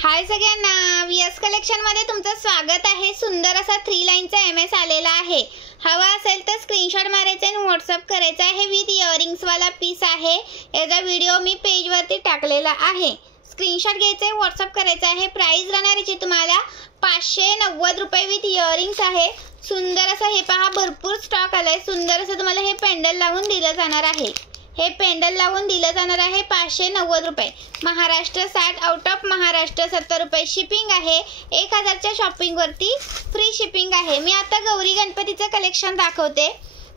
हाय सगळ्यांना, VS collection मध्ये तुमचं स्वागत आहे। सुंदर असा 3 लाईनचा एमएस आलेला आहे। हवा असेल तर स्क्रीनशॉट मारायचा आणि व्हॉट्सअप करायचा आहे। विथ इयरिंग्स वाला पीस आहे। याचा व्हिडिओ मी पेज वरती टाकलेला आहे। स्क्रीनशॉट घ्यायचा, व्हॉट्सअप करायचा आहे। प्राइस राहणार याची तुम्हाला 590 रुपये विथ इयरिंग्स आहे। सुंदर असा हे पहा, भरपूर स्टॉक आलाय। सुंदर असं तुम्हाला हे पेंडल लावून दिलं जाणार आहे। हे पेंडल लावून दिलं जाणार आहे 590 रुपये। महाराष्ट्र 60, आउट ऑफ महाराष्ट्र 70 रुपये शिपिंग आहे। 1000च्या शॉपिंग वरती फ्री शिपिंग आहे। मी आता गौरी गणपतीचं कलेक्शन दाखवते।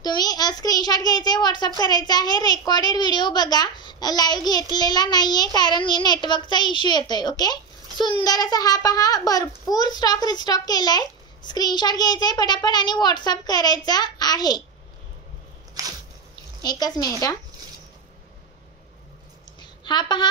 तुम्ही स्क्रीनशॉट घ्यायचे, व्हॉट्सअप करायचा आहे। रेकॉर्डेड व्हिडिओ बघा, लाईव्ह घेतलेला नाहीये कारण नेटवर्कचा इश्यू येतोय। ओके, सुंदर असा हा पहा, भरपूर स्टॉक रिस्टॉक केलाय। स्क्रीनशॉट घ्यायचे पटापट आणि व्हॉट्सअप करायचा आहे। एकच मिनिट हा पहा,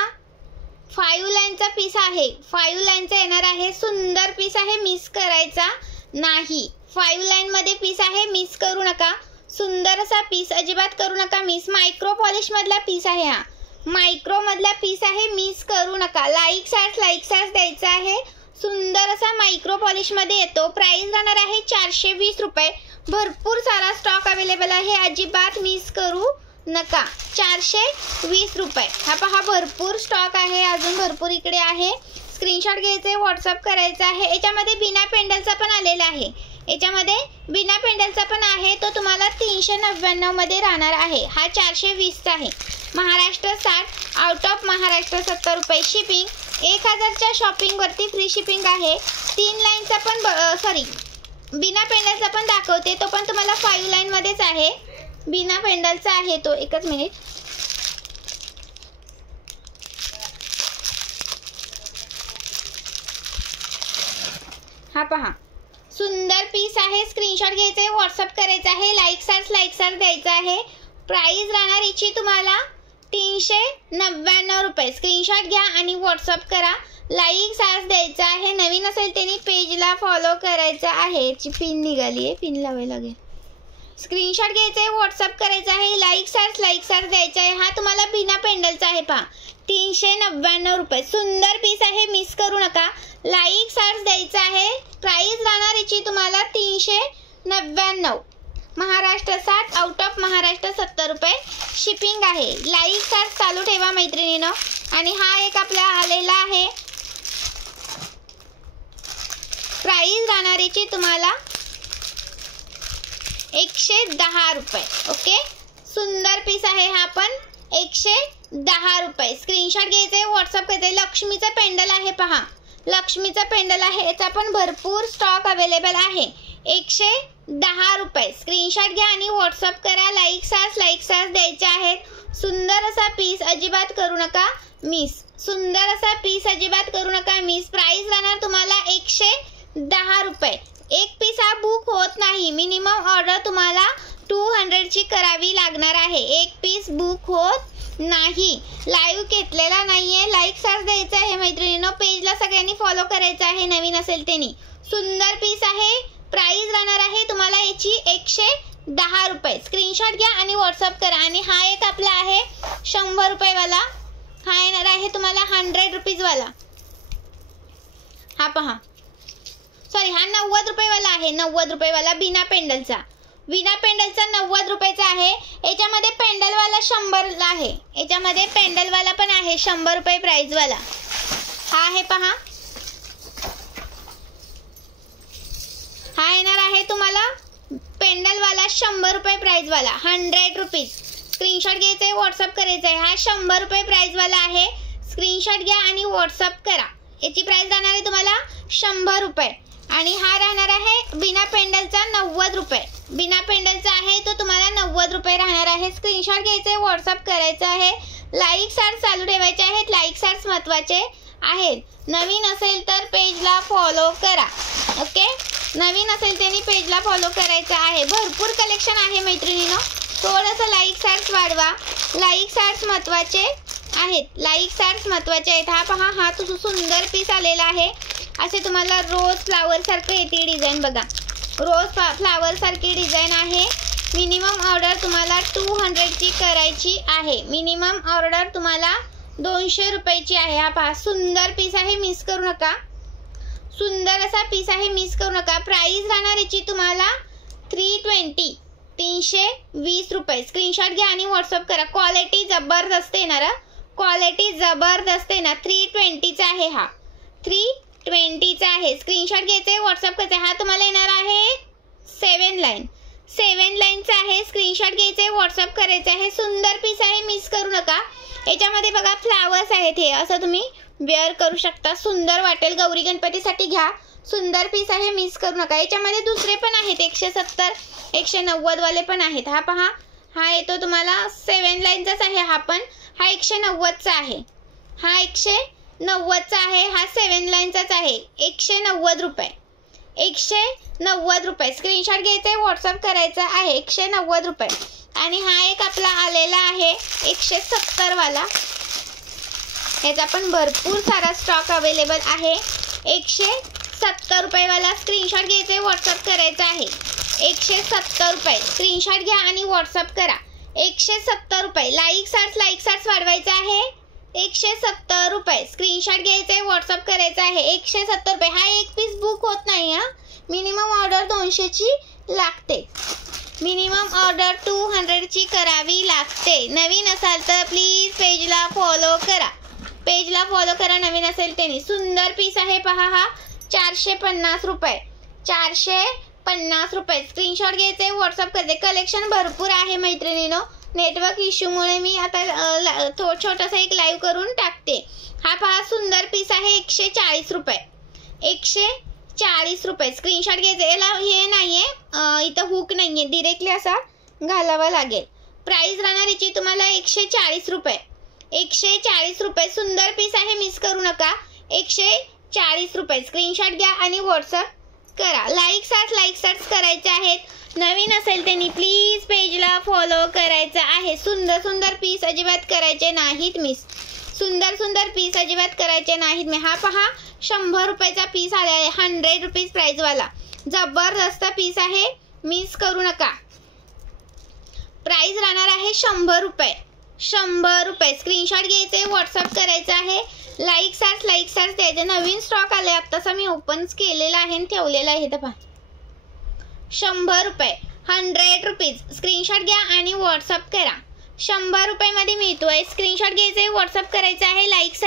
5 लाईनचा पीस आहे। 5 लाईनचा येणार आहे। सुंदर पीस आहे, मिस करायचा नाही। 5 लाईन मध्ये पीस आहे, मिस करू नका। सुंदर असा पीस, अजिबात करू नका मिस। मायक्रो पॉलिश मधला पीस आहे। हा मायक्रो मधला पीस आहे, मिस करू नका। लाईक सार्स द्यायचा आहे। सुंदर असा मायक्रो पॉलिश मध्ये येतो। प्राइस राहणार आहे 420 रुपये। भरपूर सारा स्टॉक अवेलेबल आहे, अजिबात मिस करू नका। 420 रुपये। हा पहा, भरपूर स्टॉक आहे, अजून भरपूर इकडे आहे। स्क्रीनशॉट घ्यायचे, व्हॉट्सअप करायचा आहे। याच्यामध्ये बिना पेंडलचा पण आलेला आहे। याच्यामध्ये बिना पेंडलचा पण आहे, तो तुम्हाला 399 मध्ये राहणार आहे। हा 420 चा आहे। महाराष्ट्र 60, आउट ऑफ महाराष्ट्र 70 रुपये शिपिंग। 1000च्या शॉपिंग वरती फ्री शिपिंग आहे। 3 लाईनचा पण बिना पेंडलचा पण दाखवते, तो पण तुम्हाला 5 लाईन मध्येच आहे। बिना पेंडलचा आहे तो। एकच मिनिट, हा पहा, सुंदर पीस आहे। स्क्रीनशॉट घ्यायचे, व्हॉट्सअप करायचा आहे। लाईक सार्स द्यायचा आहे। प्राइस राहणार याची तुम्हाला 399 रुपये। स्क्रीनशॉट घ्या आणि व्हॉट्सअप करा। लाईक सार्स द्यायचा आहे। नवीन असेल त्यांनी पेजला फॉलो करायचं आहे। याची पिन निघाली आहे, पिन लावायला लागेल। स्क्रीनशॉट घ्यायचे, व्हॉट्सअप करायचा आहे। लाईक सार्स द्यायचा आहे। हा तुम्हाला बिना पेंडलचा आहे पहा, 399 रुपये। सुंदर पीस आहे, मिस करू नका। लाईक सार्स द्यायचा आहे। प्राइस राहणार याची तुम्हाला 399। महाराष्ट्र 60, आउट ऑफ महाराष्ट्र 70 रुपये शिपिंग आहे। लाईक सार्स चालू ठेवा मैत्रिणींनो। आणि हा एक आपला आलेला आहे। प्राइस राहणार याची तुम्हाला 110 रुपये। ओके, सुंदर पीस आहे हा पण 110 रुपये। स्क्रीनशॉट घ्यायचे, व्हॉट्सअप करायचे। लक्ष्मीचा पेंडल आहे पहा, लक्ष्मीचा पेंडल आहे। याचा पण भरपूर स्टॉक अवेलेबल आहे। 110 रुपये। स्क्रीनशॉट घ्या आणि व्हॉट्सअप करा। लाईक सार्स द्यायचे आहेत। सुंदर असा पीस, अजिबात करू नका मिस। सुंदर असा पीस, अजिबात करू नका मिस। प्राइस राहणार तुम्हाला 110 रुपये। एक पीस हा बुक होत नाही। मिनिमम ऑर्डर तुम्हाला 200 ची करावी लागणार आहे। एक पीस बुक होत नाही। लाईव्ह घेतलेला नाहीये। लाईक सार्स द्यायचा आहे मैत्रिणींनो। पेजला सगळ्यांनी फॉलो करायचं आहे, नवीन असेल त्यांनी। सुंदर पीस आहे। प्राइस राहणार आहे तुम्हाला याची 110 रुपये। स्क्रीनशॉट घ्या आणि व्हॉट्सअप करा। आणि हा एक आपला आहे 100 रुपये वाला। हा येणार आहे तुम्हाला 100 रुपीज वाला। हा पहा, सॉरी, हा 90 रुपये वाला आहे। 90 रुपये वाला बिना पेंडलचा। बिना पेंडलचा 90 रुपयाचा आहे। याच्यामध्ये पेंडल वाला 100 आहे। याच्यामध्ये पेंडल वाला पण आहे 100 रुपये प्राइस वाला। हा आहे पहा, हा येणार आहे तुम्हाला पेंडल वाला 100 रुपये प्राइस वाला, 100 रुपीज। स्क्रीनशॉट घ्यायचा आहे, व्हॉट्सअप करायचा आहे। हा 100 रुपये प्राइस वाला आहे। स्क्रीनशॉट घ्या आणि व्हॉट्सअप करा। याची प्राइस राहणार आहे तुम्हाला 100 रुपये। आणि हा राहणार आहे बिना पेंडलचा 90 रुपये। बिना पेंडलचा आहे तो तुम्हाला 90 रुपये राहणार आहे। स्क्रीनशॉट घ्यायचे, व्हॉट्सअप करायचा आहे। लाईक सार्स चालू ठेवायचे आहेत। लाईक सार्स महत्वाचे आहेत। नवीन असेल तर पेजला फॉलो करा। ओके, नवीन असेल त्यांनी पेजला फॉलो करायचं आहे। भरपूर कलेक्शन आहे मैत्रिणींनो, थोडंसं लाईक सार्स वाढवा। लाईक सार्स महत्वाचे आहेत। लाईक सार्स महत्वाचे आहेत। हा पहा, हा तो सुंदर पीस आलेला आहे। असे तुम्हाला रोज फ्लावर सारखं येते डिझाईन बघा। रोज फ्लावर सारखी डिझाईन आहे। मिनिमम ऑर्डर तुम्हाला 200 ची करायची आहे। मिनिमम ऑर्डर तुम्हाला 200 रुपयाची आहे. हा पहा सुंदर पीस आहे, मिस करू नका. सुंदर असा पीस आहे, मिस करू नका. प्राइस राहणार याची तुम्हाला 320 320 रुपये. स्क्रीनशॉट घ्या आणि व्हॉट्सअप करा. क्वालिटी जबरदस्त येणार, क्वालिटी जबरदस्त येणार. 320चा आहे, हा 320चा आहे. स्क्रीनशॉट घ्यायचे, व्हॉट्सअप करायचे. हा तुम्हाला येणार आहे 7 लाईनचा आहे. स्क्रीनशॉट घ्यायचे, व्हॉट्सअप करायचे आहे. सुंदर पीस आहे, मिस करू नका. याच्यामध्ये बघा फ्लावर्स आहेत, हे असं तुम्ही वेअर करू शकता, सुंदर वाटेल. गौरी गणपतीसाठी घ्या. सुंदर पीस आहे, मिस करू नका. याच्यामध्ये दुसरे पण आहेत, 170 190 वाले पण आहेत. हा पहा, हा येतो तुम्हाला 7 लाईनचाच आहे. हा पण हा 190चा आहे. हा 190चा आहे. हा 7 लाईनचाच आहे. 190 रुपये. 190 रुपये. स्क्रीनशॉट घ्यायचा, व्हॉट्सअप करायचा आहे. 190 रुपये. आणि हा एक आपला आलेला आहे 170 वाला. याचा पण भरपूर सारा स्टॉक अवेलेबल आहे. 170 रुपये वाला. स्क्रीनशॉट घ्यायचे, व्हॉट्सअप करायचा आहे. 170 रुपये. स्क्रीनशॉट घ्या आणि व्हॉट्सअप करा. 170 रुपये. लाईक्स वाढवायचा आहे. 170 रुपये. स्क्रीनशॉट घ्यायचे, व्हॉट्सअप करायचा आहे. 170 रुपये. हा एक पीस बुक होत नाही, हा मिनिमम ऑर्डर 200ची लागते. मिनिमम ऑर्डर 200ची करावी लागते. नवीन असाल तर प्लीज पेजला फॉलो करा. पेजला फॉलो करा नवीन असेल त्यांनी. सुंदर पीस आहे पहा, हा 450 रुपये. 450 रुपये. स्क्रीनशॉट घ्यायचे, व्हॉट्सअप करते. कलेक्शन भरपूर आहे मैत्रिणीनो. नेटवर्क इश्यूमुळे मी आता छोटासा एक लाईव्ह करून टाकते. हा पहा सुंदर पीस आहे 140 रुपये. 140 रुपये. स्क्रीनशॉट घ्यायचे. याला हे नाहीये, इथं हुक नाहीये, डिरेक्टली असा घालावा लागेल. प्राइस राहणार याची तुम्हाला 140 रुपये. 140 रुपये. सुंदर पीस आहे, मिस करू नका. 140 रुपये. स्क्रीनशॉट घ्या आणि व्हॉट्सअप करा. लाईक्स करायचे आहेत. नवीन असेल त्यांनी प्लीज पेजला फॉलो करायचं आहे. सुंदर पीस अजिबात करायचे नाहीत मिस. सुंदर पीस अजिबात करायचे नाहीत मी. हा पहा 100 रुपयाचा पीस आला आहे. 100 रुपीज प्राइस वाला. जबरदस्त पीस आहे, मिस करू नका. प्राइस राहणार आहे 100 रुपये. 100 रुपये. स्क्रीनशॉट घ्यायचे, व्हॉट्सअप करायचं आहे. लाईक्स द्यायचे. नवीन स्टॉक आले, आत्ताचा मी ओपन केलेला आहे आणि ठेवलेला आहे. तर पहा 100 रुपये. 100 रुपीज. स्क्रीनशॉट घ्या आणि व्हॉट्सअप करा. 100 रुपयामध्ये मिळतोय. स्क्रीनशॉट घ्यायचे, व्हॉट्सअप करायचं आहे. लाईक्स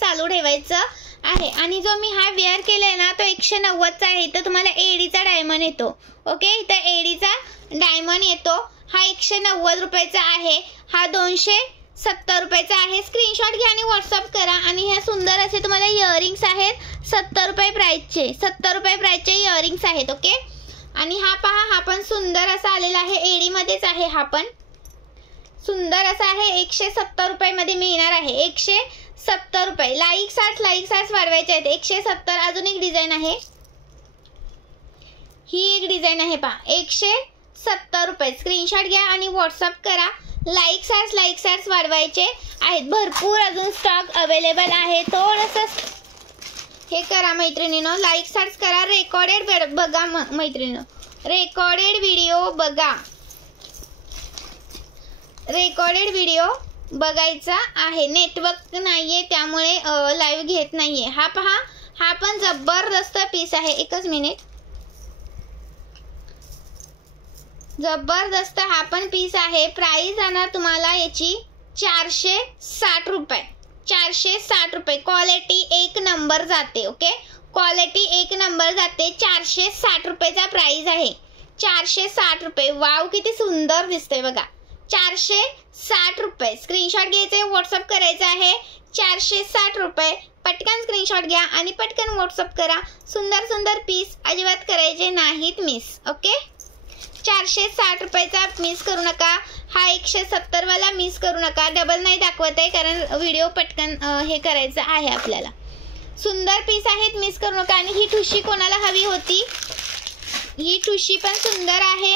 चालू ठेवायचं आहे. आणि जो मी हा वेअर केलाय ना तो 190चा आहे. तर तुम्हाला एडीचा डायमंड येतो. ओके, इथं एडीचा डायमंड येतो. हा 190 रुपयाचा आहे. हा 270 रुपयाचा आहे. स्क्रीनशॉट घ्या आणि व्हॉट्सअप करा. आणि ह्या सुंदर असे तुम्हाला इयरिंग्स आहेत. 70 रुपये प्राइसचे. 70 रुपये प्राइसचे इयरिंग्स आहेत. ओके, आणि हा पहा, हा पण सुंदर असा आलेला आहे. एडीमध्येच आहे. हा पण सुंदर असा आहे. 170 रुपयामध्ये मिळणार आहे. 170 रुपये. लाईक्स वाढवायचे आहेत. 170. अजून एक डिझाईन आहे. ही एक डिझाईन आहे पहा. 170 रुपये. स्क्रीनशॉट घ्या आणि व्हॉट्सअप करा. लाईक्स वाढवायचे आहेत. भरपूर अजून स्टॉक अवेलेबल आहे. थोडंसं हे करा मैत्रिणीनो, लाईक्स करा. रेकॉर्डेड बघा मैत्रिणीनो. रेकॉर्डेड व्हिडिओ बघा. रेकॉर्डेड व्हिडिओ बघायचा आहे. नेटवर्क नाहीये त्यामुळे लाईव्ह घेत नाहीये. हा पहा, हा पण जबरदस्त पीस आहे. एकच मिनिट. जबरदस्त हा पण पीस आहे. प्राइस राहणार तुम्हाला याची 460 रुपये. 460 रुपये. क्वालिटी एक नंबर जाते. ओके, क्वालिटी एक नंबर जाते. 460 रुपयाचा प्राइस आहे. 460 रुपये. वाव, किती सुंदर दिसतंय बघा. 460 रुपये. स्क्रीनशॉट घ्यायचे, व्हॉट्सअप करायचं आहे. 460 रुपये. पटकन स्क्रीनशॉट घ्या आणि पटकन व्हॉट्सअप करा. सुंदर पीस अजिबात करायचे नाहीत मिस. ओके, 460 रुपयाचा मिस करू नका. हा 170 वाला मिस करू नका. डबल नाही दाखवत आहे कारण व्हिडिओ पटकन हे करायचं आहे आपल्याला. सुंदर पीस आहेत, मिस करू नका. आणि ही ठुशी कोणाला हवी होती, ही ठुशी पण सुंदर आहे.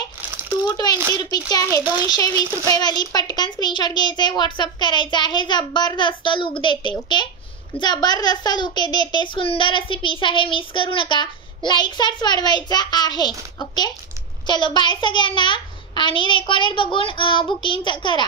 220 रुपीची आहे. 220 रुपयेवाली. पटकन स्क्रीनशॉट घ्यायचे, व्हॉट्सअप करायचं आहे. जबरदस्त लुक देते. ओके, जबरदस्त लुक देते. सुंदर अशी पीस आहे, मिस करू नका. लाईक्स वाढवायचा आहे. ओके, चलो बाय सगळ्यांना. आणि रेकॉर्डेड बघून बुकिंग करा.